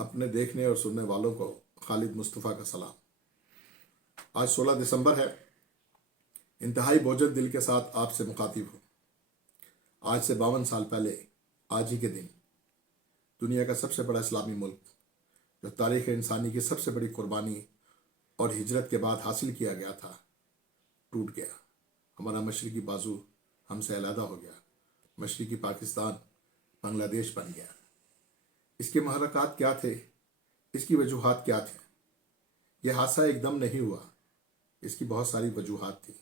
अपने देखने और सुनने वालों को खालिद मुस्तफ़ा का सलाम। आज 16 दिसंबर है। इंतहाई बोझल दिल के साथ आपसे मुखातिब हूँ। आज से 52 साल पहले आज ही के दिन दुनिया का सबसे बड़ा इस्लामी मुल्क, जो तारीख़ इंसानी की सबसे बड़ी कुर्बानी और हिजरत के बाद हासिल किया गया था, टूट गया। हमारा मशरक़ी बाजू हमसे अलहदा हो गया। मशरक़ी पाकिस्तान बांग्लादेश बन गया। इसके महरक़ात क्या थे? इसकी वजूहात क्या थे? यह हादसा एकदम नहीं हुआ। इसकी बहुत सारी वजूहात थी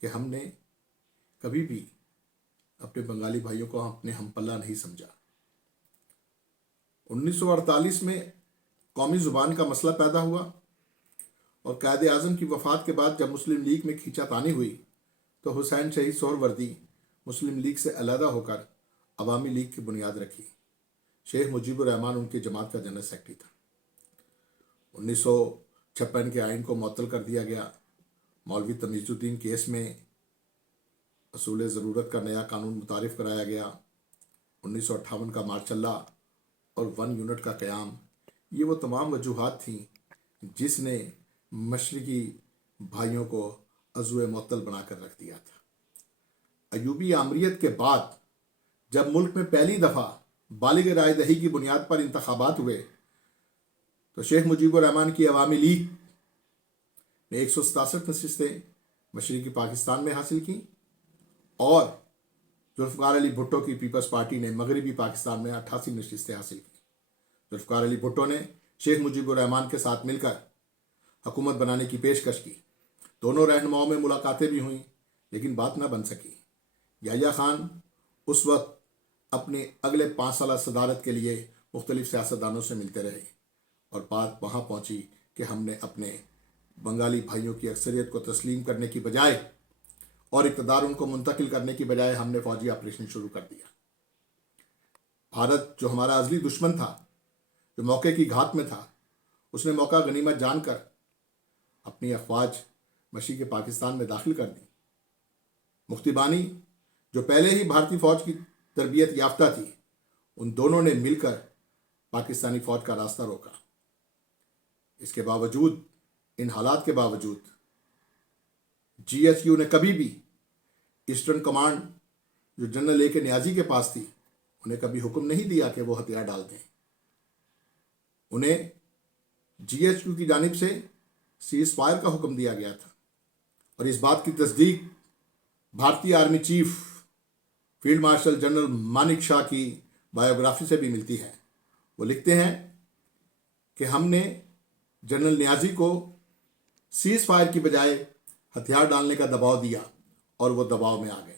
कि हमने कभी भी अपने बंगाली भाइयों को अपने हमपल्ला नहीं समझा। 1948 में कौमी ज़ुबान का मसला पैदा हुआ और कायदे आज़म की वफ़ात के बाद जब मुस्लिम लीग में खींचातानी हुई तो हुसैन शहीद सोहरवर्दी मुस्लिम लीग से अलहदा होकर अवामी लीग की बुनियाद रखी। शेख मुजीबुर रहमान उनकी जमात का जनरल सेक्रेटरी था। 1956 के आइन को मुअत्तल कर दिया गया। मौलवी तमीज़ुद्दीन केस में असूल ज़रूरत का नया कानून मुतारिफ़ कराया गया। 1958 का मार्चल्ला और 1 यूनिट का क़याम, ये वो तमाम वजूहात थीं जिसने मशरक़ी भाइयों को अज़ुए मुअत्तल बनाकर रख दिया था। अयूबी आमरीत के बाद जब मुल्क में पहली दफ़ा बालिग राय दही की बुनियाद पर इंतखाबात हुए तो शेख मुजीबुर रहमान की अवामी लीग ने 167 नशिस्तें मशरक़ी पाकिस्तान में हासिल की और जुल्फ़िकार अली भुट्टो की पीपल्स पार्टी ने मगरबी पाकिस्तान में 88 नशिस्तें हासिल की। जुल्फ़िकार अली भुट्टो ने शेख मुजीबुर रहमान के साथ मिलकर हुकूमत बनाने की पेशकश की। दोनों रहनुमाओं में मुलाकातें भी हुईं, लेकिन बात न बन सकी। याह्या खान उस वक्त अपने अगले 5 साल सदारत के लिए मुख्तलिफ सियासतदानों से मिलते रहे और बात वहाँ पहुँची कि हमने अपने बंगाली भाइयों की अक्सरियत को तस्लीम करने की बजाय और इक़्तिदार उनको मुंतकिल करने की बजाय हमने फ़ौजी ऑपरेशन शुरू कर दिया। भारत जो हमारा अज़ली दुश्मन था, जो मौके की घात में था, उसने मौका गनीमत जानकर अपनी अफवाज मशरिक़ पाकिस्तान में दाखिल कर दी। मुफ्ती बानी जो पहले ही भारतीय फ़ौज की तरबियत याफ्ता थी, उन दोनों ने मिलकर पाकिस्तानी फ़ौज का रास्ता रोका। इसके बावजूद, इन हालात के बावजूद, GSU ने कभी भी ईस्टर्न कमांड जो जनरल A.K. नियाज़ी के पास थी, उन्हें कभी हुक्म नहीं दिया कि वो हथियार डाल दें। उन्हें GSU की जानिब से सीज़ फायर का हुक्म दिया गया था और इस बात की तस्दीक भारतीय army chief field marshal general Manik Shah की बायोग्राफी से भी मिलती है। वो लिखते हैं कि हमने जनरल नियाज़ी को सीज़ फायर की बजाय हथियार डालने का दबाव दिया और वो दबाव में आ गए।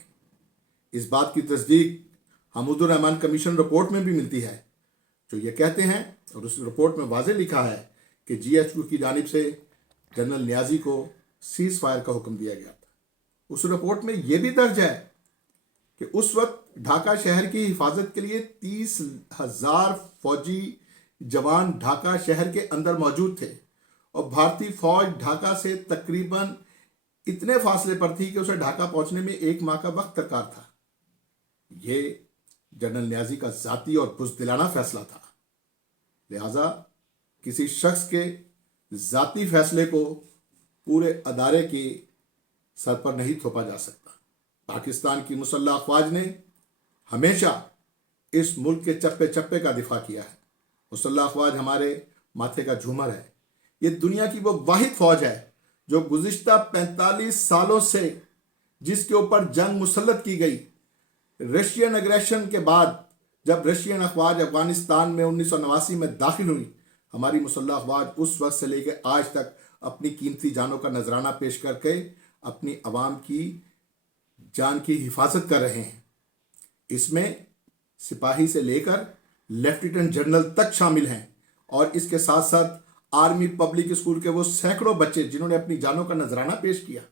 इस बात की तस्दीक हमूदुर रहमान कमीशन रिपोर्ट में भी मिलती है, जो ये कहते हैं और उस रिपोर्ट में वाज़े लिखा है कि GSU की जानिब से जनरल नियाज़ी को सीज़ फायर का हुक्म दिया गया था। उस रिपोर्ट में ये भी दर्ज है कि उस वक्त ढाका शहर की हिफाजत के लिए 30,000 फौजी जवान ढाका शहर के अंदर मौजूद थे और भारतीय फौज ढाका से तकरीबन इतने फासले पर थी कि उसे ढाका पहुंचने में 1 माह का वक्त दरकार था। ये जनरल नियाज़ी का ज़ाती और बुज़दिलाना फैसला था। लिहाजा किसी शख्स के ज़ाती फैसले को पूरे अदारे के सर पर नहीं थोपा जा सकता। पाकिस्तान की मुसल्लह अफ़वाज ने हमेशा इस मुल्क के चप्पे चप्पे का दिफा किया है। मुसल्लह अफ़वाज हमारे माथे का झूमर है। ये दुनिया की वो वाहिद फ़ौज है जो गुज़िश्ता 45 सालों से जिसके ऊपर जंग मुसल्लत की गई। रशियन अग्रेशन के बाद जब रशियन अफ़वाज अफ़गानिस्तान में 1989 में दाखिल हुई, हमारी मुसल्लह अफ़वाज उस वक्त से लेकर आज तक अपनी कीमती जानों का नजराना पेश करके अपनी आवाम की जान की हिफाजत कर रहे हैं। इसमें सिपाही से लेकर लेफ्टिनेंट जनरल तक शामिल हैं और इसके साथ साथ आर्मी पब्लिक स्कूल के वो सैकड़ों बच्चे जिन्होंने अपनी जानों का नजराना पेश किया।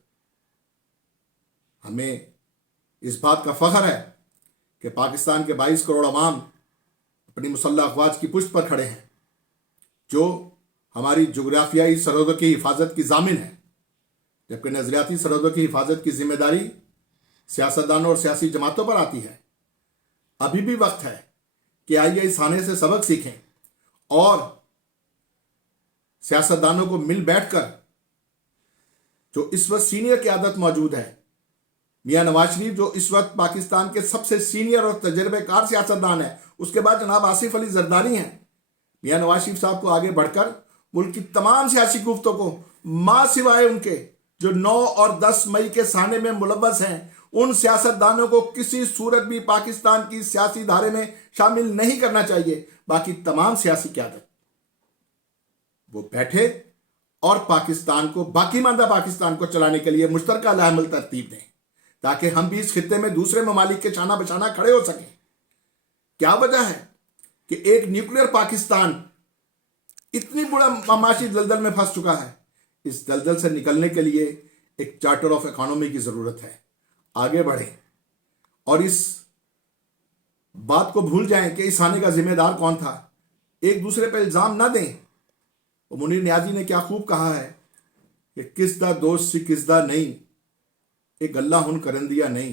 हमें इस बात का फख्र है कि पाकिस्तान के 22 करोड़ अवाम अपनी मुसल्लह अफ़वाज की पुष्ट पर खड़े हैं, जो हमारी जोग्राफियाई सरहदों की हिफाजत की ज़ामिन है, जबकि नज़रियाती सरहदों की हिफाजत की जिम्मेदारी सियासतदानों और सियासी जमातों पर आती है। अभी भी वक्त है कि आइए इस हाने से सबक सीखें اور سیاستدانوں کو مل بیٹھ کر جو اس وقت سینئر قیادت موجود ہے، میاں نواز شریف جو اس وقت پاکستان کے سب سے سینئر اور تجربے کار سیاستدان ہیں، اس کے بعد جناب آصف علی زرداری ہیں، میاں نواز شریف صاحب کو آگے بڑھ کر ملک کی تمام سیاسی قوتوں کو، ماں سوائے ان کے جو 9 اور 10 مئی کے سانے میں ملوث ہیں، ان سیاستدانوں کو کسی صورت بھی پاکستان کی سیاسی دھارے میں شامل نہیں کرنا چاہیے۔ باقی تمام سیاسی قیادت وہ بیٹھے اور پاکستان کو، باقی ماندہ پاکستان کو چلانے کے لیے مشترکہ عمل ترتیب دیں، تاکہ ہم بھی اس خطے میں دوسرے ممالک کے شانہ بشانہ کھڑے ہو سکیں۔ کیا وجہ ہے کہ ایک نیوکلیر پاکستان اتنی بڑا معاشی دلدل میں پھنس چکا ہے؟ اس دلدل سے نکلنے کے لیے ایک چارٹر آف اکانومی کی ضرورت ہے۔ آگے بڑھیں اور اس بات کو بھول جائیں کہ اس آنے کا ذمہ دار کون تھا، ایک دوسرے پہ الزام نہ دیں۔ منیر نیازی نے کیا خوب کہا ہے کہ کس دا دوست سی کس دا نہیں، ایک اللہ ہن کرندیا نہیں،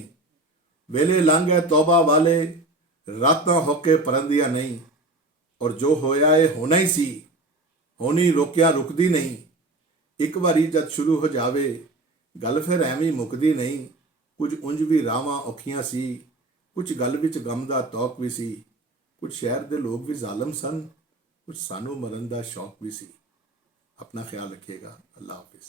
ویلے لانگ ہے توبہ والے راتاں ہوکے پرندیا نہیں، اور جو ہویا ہے ہونا ہی سی، ہونی روکیا رکدی نہیں، ایک باری جد شروع ہو جاوے گل پھر ایویں مکدی نہیں، کچھ انج بھی راواں اوکھیاں سی، کچھ گل وچ غم دا توق بھی سی، کچھ شہر دے لوگ بھی ظالم سن، کچھ سانو مرن دا شوق بھی سی۔ اپنا خیال رکھیے گا۔ اللہ حافظ۔